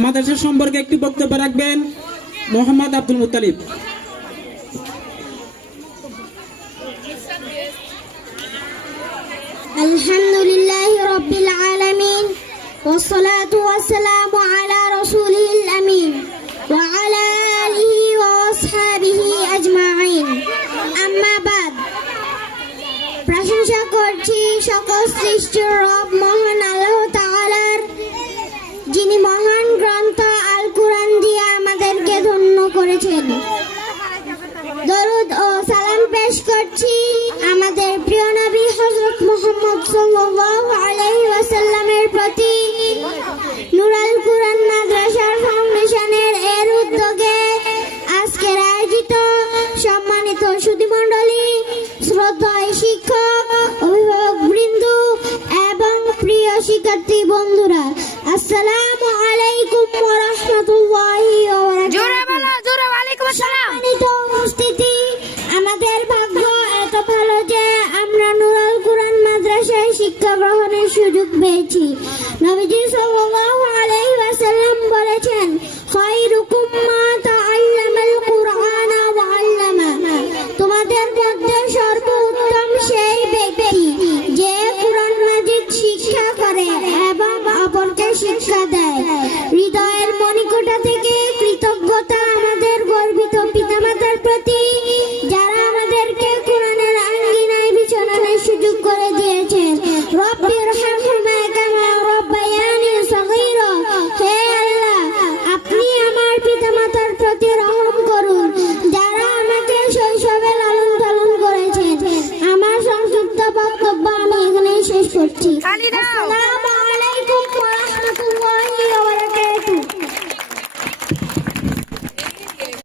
মাদ্রাসা সম্পর্কে একটি বক্তব্য রাখবেন মোহাম্মদ আব্দুল মুত্তালিব। আলহামদুলিল্লাহি রাব্বিল আলামিন ওয়াসসালাতু ওয়াসসালামু আলা রাসূলিল আমিন ওয়া আলা আলিহি ওয়া আসহাবিহি আজমাইন। আম্মা বাদ, প্রশংসা করছি সকল সৃষ্টির রব মহান আল্লাহ তাআলার, যিনি মহান গ্রন্থ আল কুরআন দিয়ে আমাদেরকে ধন্য করেছেন। দরুদ ও সালাম পেশ করছি আমাদের প্রিয় নবী হযরত মুহাম্মদ সাল্লাল্লাহু আলাইহি ওয়াসাল্লামের প্রতি। নূর আল কুরআন মাদ্রাসার ফাউন্ডেশনের এর উদ্যোগে আজকের আয়োজিত সম্মানিত সুধীমণ্ডলী, শ্রদ্ধেয় শিক্ষক, অভিভাবক বৃন্দ এবং প্রিয় শিক্ষার্থী বন্ধুরা, আসসালামু আলাইকুম ওয়া রাহমাতুল্লাহি ওয়া বারাকাতুহু। উপস্থিতি, আমাদের ভাগ্য এত ভালো যে আমরা নূর আল কুরআন মাদ্রাসায় শিক্ষা গ্রহণের সুযোগ পেয়েছি। নবীজি সাল্লাল্লাহু আলাইহি ওয়াসাল্লাম বলেছেন, খায়রুকুম মা তাআল্লামাল কুরআনা ওয়া আল্লামা। তোমাদের মধ্যে সর্বোত্তম সেই ব্যক্তি যে কুরআন মাজিদ শিক্ষা করে এবং অপরকে শিক্ষা দেয়। হৃদয়ে